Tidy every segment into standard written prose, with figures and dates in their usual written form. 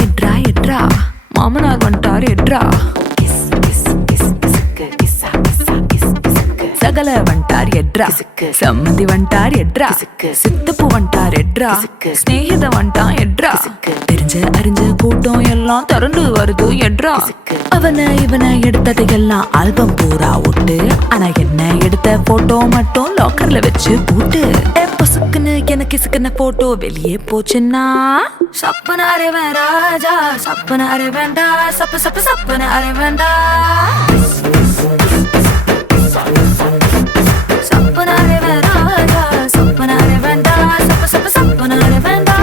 எட்ரா எட்ரா மாமனார் வந்துட்டாரு எட்ரா சகல வந்துட்டார் எட்ரா சம்மந்தி வந்துட்டார் எட்ரா சித்தப்பு வந்துட்டார் எட்ரா ஸ்நேகித வந்துட்டான் எட்ரா தெரிஞ்ச அறிஞ்ச கூட்டம் எல்லாம் திரண்டு வருது எட்ரா அவனை இவனை எடுத்ததையெல்லாம் ஆல்பம் பூரா விட்டு ஆனா என்ன எடுத்த போட்டோ மட்டும் லாக்கர்ல வச்சு பூட்டு பொசுக்குன்னு எனக்கு இசுக்குன போட்டோ வெளியே போச்சுன்னா சப்பன அரைவன் ராஜா சப்பன அரைவேண்டா சப்பு சப்பு சப்பன அரைவேண்டா சப்பனாரே வேண்டா சப்பனாரே வேண்டா சப்ப சப்ப சப்பனாரே வேண்டா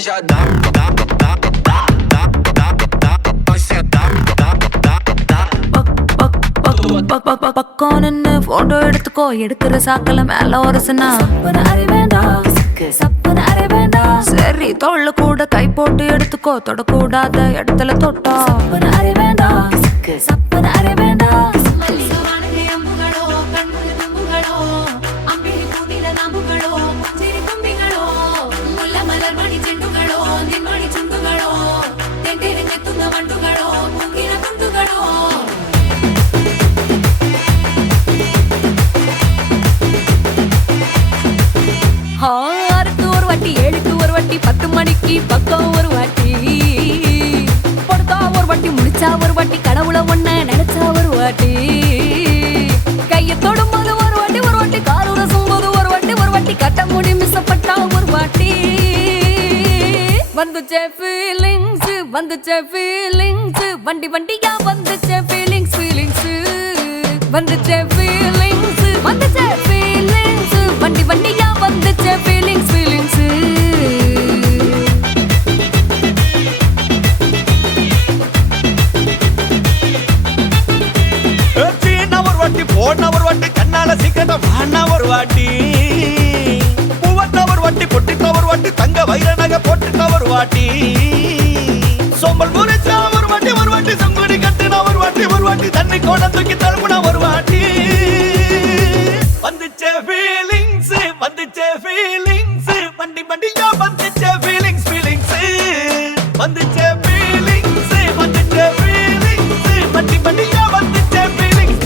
Já dá, dá, dá, dá, dá, dá, dá, vai sentar, dá, dá, dá. பக்கம் நின்னு போட்டோ எடுத்துக்கோ எடுக்கிற சாக்கல மேல ஒரசனா சப்பன அரை வேண்டா சப்பன அரை வேண்டா சரி தோல்ல கூட கை போட்டு எடுத்துக்கோ தொடக்கூடாத இடத்துல தொட்டா சப்பன அரை வேண்டா சப்பன அரை வேண்டா ஆறுக்கு ஒரு வாட்டி 7க்கு ஒரு வாட்டி 10 மணிக்கு பக்கம் ஒரு வாட்டி பொடுத்தா ஒரு வாட்டி முடிச்சா ஒரு வாட்டி கடவுளை ஒண்ண நினைச்சா ஒரு வாட்டி கையை தொடும்போது ஒரு வாட்டி காலூர சும்போது ஒரு வாட்டி கட்ட முடி மிஸ்ஸப்பட்டா ஒரு வாட்டி வந்துச்சே ஃபீலிங்ஸ் வண்டி வண்டியா வந்துச்சே ஃபீலிங்ஸ் வந்துச்சே ஃபீலிங்ஸ் வண்டி வண்டியா வந்துச்சே ஃபீலிங்ஸ் ஒரு வாட்டி போன ஒரு வாட்டி கண்ணால சீக்கிரட்ட வாண்ணா ஒரு வாட்டி பூவட்ட ஒரு வாட்டி பொட்டிட்ட ஒரு வாட்டி தங்க வைர நகை போட்டுட்ட ஒரு வாட்டி சோம்பல் முறிச்சா ஒரு வாட்டி சங்குடி கட்டின ஒரு வாட்டி தண்ணி கோட தூக்கி தழுப்புன ஒரு வாட்டி வந்துச்சே ஃபீலிங்ஸ் வண்டி வண்டியா வந்துச்சே ஃபீலிங்ஸ் வந்துச்சே ஃபீலிங்ஸ் வண்டி வண்டியா வந்துச்சே feelings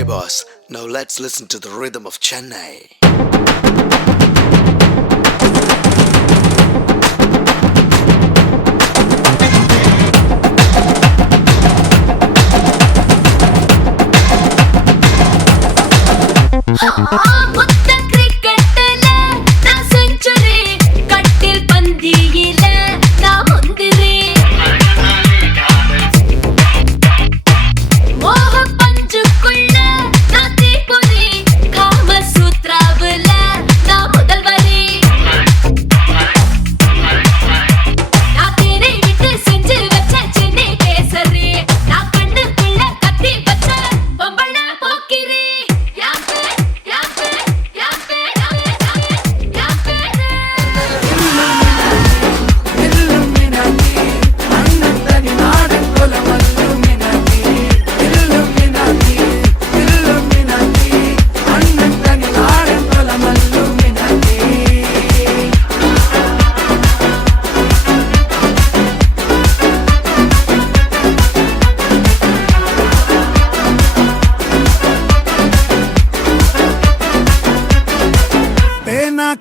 Okay, boss. Now let's listen to the rhythm of Chennai. முத்த கிரிக்கெட்டுல நான் செஞ்சுரி, கட்டில் பந்தியில நான் முந்திரி, மோக பஞ்சுக்குள்ள நான் தீப்பொறி, காம சூத்ராவுல நான் முதல்வரி, நான் தேரை விட்டு செஞ்சு வச்ச சென்னை கேசரி, நான் கண்ணுக்குள்ள கத்தி வச்ச பொம்பள போக்கிரி.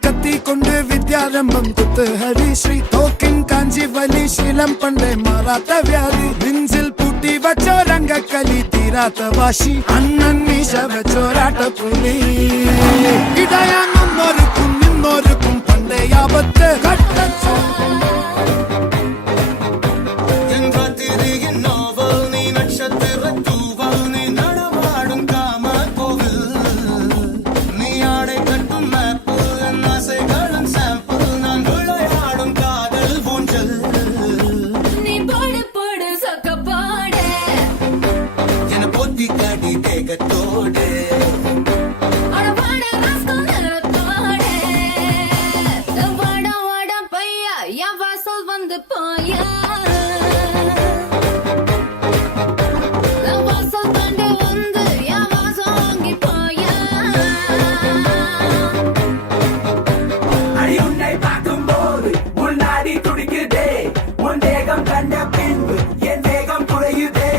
கத்தி கொண்டு வித்யாரம்பம் குத்து ஹரிஸ்ரீ தோக்கின் காஞ்சி வலி சீலம் பண்டை மாறாத்த வியாதி நெஞ்சில் பூட்டி வச்சோ ரங்க கலி தீராத்த வாசி அண்ணன் மீச வச்சோராட்ட புலி இடையான் முன்னோருக்கும் நின்னோருக்கும் பண்டை ஆபத்து கட்ட வந்து போயா வாசல் தாண்டி வந்து என் வாசம் வாங்கி போயா உன்னை பார்க்கும் போது உள்நாடி துடிக்குதே உன் தேகம் கண்ட பின்பு என் தேகம் குறையுதே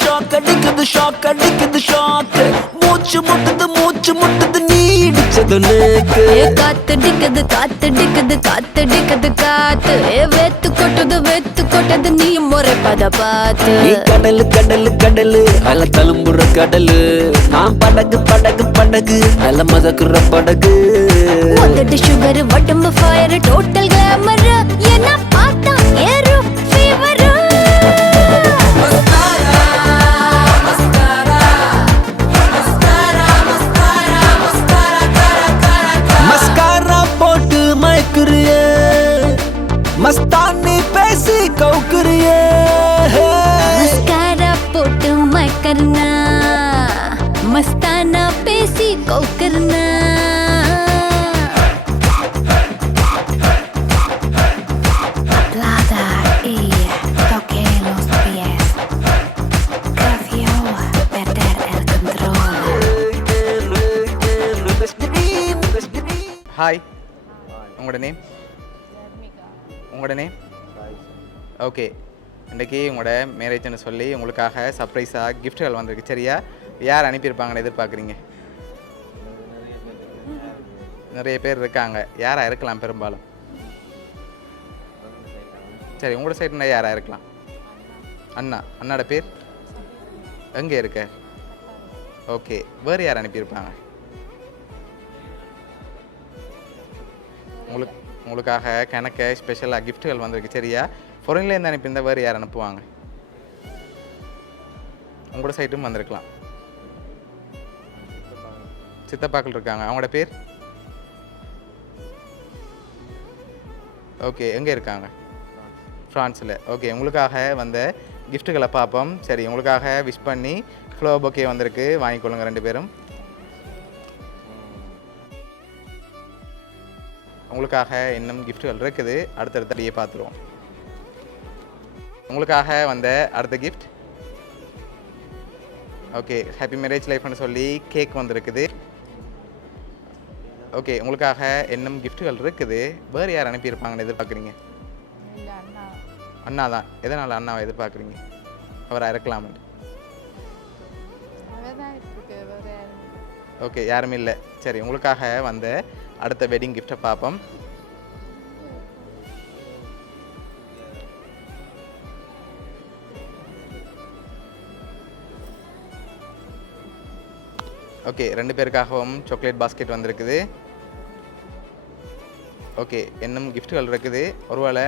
ஷாக் அடிக்குது ஷாக் அடிக்குது ஷாக் மூச்சு முட்டுது நீ இடிச்சது நேக்கு காத்தடிக்குது காத்தடிக்குது காத்தடிக்குது காத்து வெத்து கொட்டது நீ முறைப்பத பார்த்து நீ கடலு கடலு கடலு அல தழும்புற கடலு நான் படகு படகு படகு அல மதக்குற படகு உதடு சுகர் உடம்பு ஃபயர் டோட்டல் கிளாமர் என்ன பார்த்தா ஏறும் ஃபீவர் மஸ்காரா போட்டு மயக்குறியே மஸ்தானி பேசி கவுக்குறியே மஸ்காரா போட்டு மயக்கர்னா மஸ்தானா பேசி கவுக்கர்னா toque los pies. Cafio, perder el control. Hi, உங்களோட நேம்? உங்களோட நேம்? ஓகே, இன்றைக்கி உங்களோட மேரேஜ்னு சொல்லி உங்களுக்காக சர்ப்ரைஸாக கிஃப்ட்கள் வந்திருக்கு. சரியா? யார் அனுப்பியிருப்பாங்கன்னு எதிர்பார்க்குறீங்க? நிறைய பேர் இருக்காங்க. யாராக இருக்கலாம் பெரும்பாலும்? சரி, உங்களோட சைடுனா யாராக இருக்கலாம்? அண்ணாட பேர் எங்கே இருக்க? ஓகே, வேறு யார் அனுப்பியிருப்பாங்க? உங்களுக்காக கணக்க ஸ்பெஷலாக கிஃப்ட்டுகள் வந்திருக்கு. சரியா? ஃபாரின்லேருந்து அனுப்பியிருந்தால் வேறு யார் அனுப்புவாங்க? உங்களோட சைட்டும் வந்திருக்கலாம். சித்தப்பாக்கள் இருக்காங்க. அவங்களோட பேர்? ஓகே, எங்கே இருக்காங்க? ஃப்ரான்ஸில். ஓகே, உங்களுக்காக வந்த கிஃப்ட்டுகளை பார்ப்போம். சரி, உங்களுக்காக விஷ் பண்ணி ஃப்ளோ பொக்கே வந்திருக்கு, வாங்கிக்கொள்ளுங்க ரெண்டு பேரும். உங்களுக்காக இன்னும் கிஃப்ட்டுகள் இருக்குது, அடுத்தடுத்தடியே பார்த்துருவோம். உங்களுக்காக வந்த அடுத்த கிஃப்ட். ஓகே, ஹாப்பி மேரேஜ் லைஃப்னு சொல்லி கேக் வந்திருக்குது. ஓகே, உங்களுக்காக இன்னும் கிஃப்ட்டுகள் இருக்குது. வேறு யார் அனுப்பியிருப்பாங்கன்னு எதிர்பார்க்குறீங்க? அண்ணா தான். எதனால் அண்ணாவை எதிர்பார்க்குறீங்க? அவராக இருக்கலாம்னு. ஓகே, யாருமே இல்லை. சரி, உங்களுக்காக வந்த அடுத்த வெட்டிங் கிஃப்டை பார்ப்போம். ஓகே, ரெண்டு பேருக்காகவும் சாக்லேட் பாஸ்கெட் வந்திருக்குது. ஓகே, இன்னும் கிஃப்ட்டுகள் இருக்குது. ஒருவேளை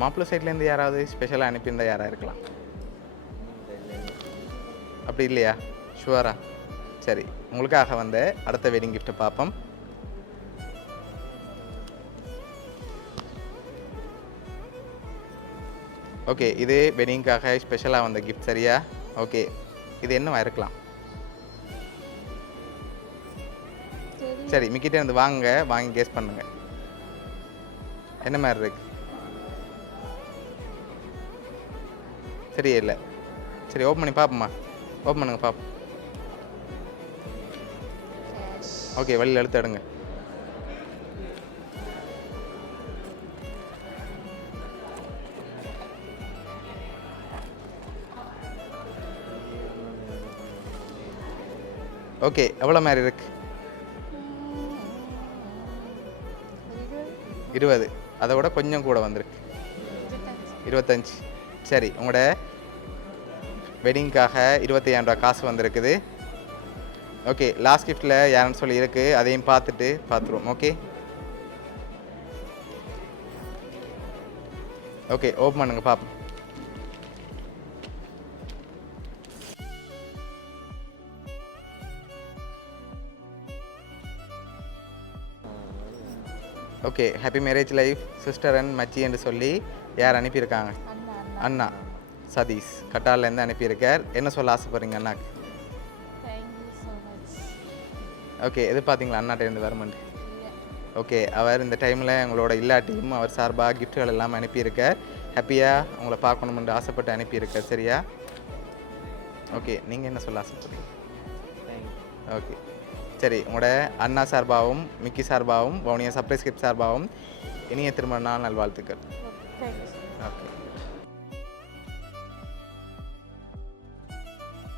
மாப்பிள்ளை சைட்லேருந்து யாராவது ஸ்பெஷலாக அனுப்பியிருந்தால் யாராக இருக்கலாம்? அப்படி இல்லையா? ஷுவரா? சரி, உங்களுக்காக வந்த அடுத்த வெட்டிங் கிஃப்ட்டை பார்ப்போம். ஓகே, இது வெட்டிங்காக ஸ்பெஷலாக வந்த கிஃப்ட். சரியா? ஓகே, இது என்னவா இருக்கலாம்? சரி, மிக்கிட்டே இருந்து வாங்கி கெஸ் பண்ணுங்க. என்ன மாதிரி இருக்கு? சரியே இல்லை. சரி, ஓப்பன் பண்ணி பார்ப்போம்மா. ஓப்பன் பண்ணுங்க பார்ப்போம். ஓகே, வெளியில் எடுத்து எடுங்க. ஓகே, எவ்வளோ மாதிரி இருக்கு? 20. அதை விட கொஞ்சம் கூட வந்திருக்கு. 25. சரி, உங்களோட வெட்டிங்காக 25,000 ரூபா காசு வந்திருக்குது. ஓகே, லாஸ்ட் கிஃப்ட்டில் யாருன்னு சொல்லி இருக்குது, அதையும் பார்த்துருவோம். ஓகே ஓகே, ஓப்பன் பண்ணுங்க பார்ப்போம். Okay, happy marriage life sister and மச்சி என்று சொல்லி யார் அனுப்பியிருக்காங்க? அண்ணா சதீஷ் கட்டாலேருந்து அனுப்பியிருக்கார். என்ன சொல்ல ஆசைப்படுறீங்க அண்ணாக்கு? ஓகே, எதிர்பார்த்தீங்களா அண்ணாட்டேருந்து வருமெண்டு? ஓகே, அவர் இந்த டைமில் உங்களோட இல்லாட்டியும் அவர் சார்பாக கிஃப்ட்டுகள் எல்லாம் அனுப்பியிருக்கார். ஹாப்பியாக உங்களை பார்க்கணுமென்று ஆசைப்பட்டு அனுப்பியிருக்கார். சரியா? ஓகே, நீங்கள் என்ன சொல்ல ஆசைப்படுறீங்க? ஓகே, சரி, உங்களோட அண்ணா சார்பாகவும் மிக்கி சார்பாகவும் வவுனியா சர்ப்ரைஸ் கிஃப்ட் சார்பாகவும் இனிய திருமண நாள் நல்வாழ்த்துக்கள். ஓகே.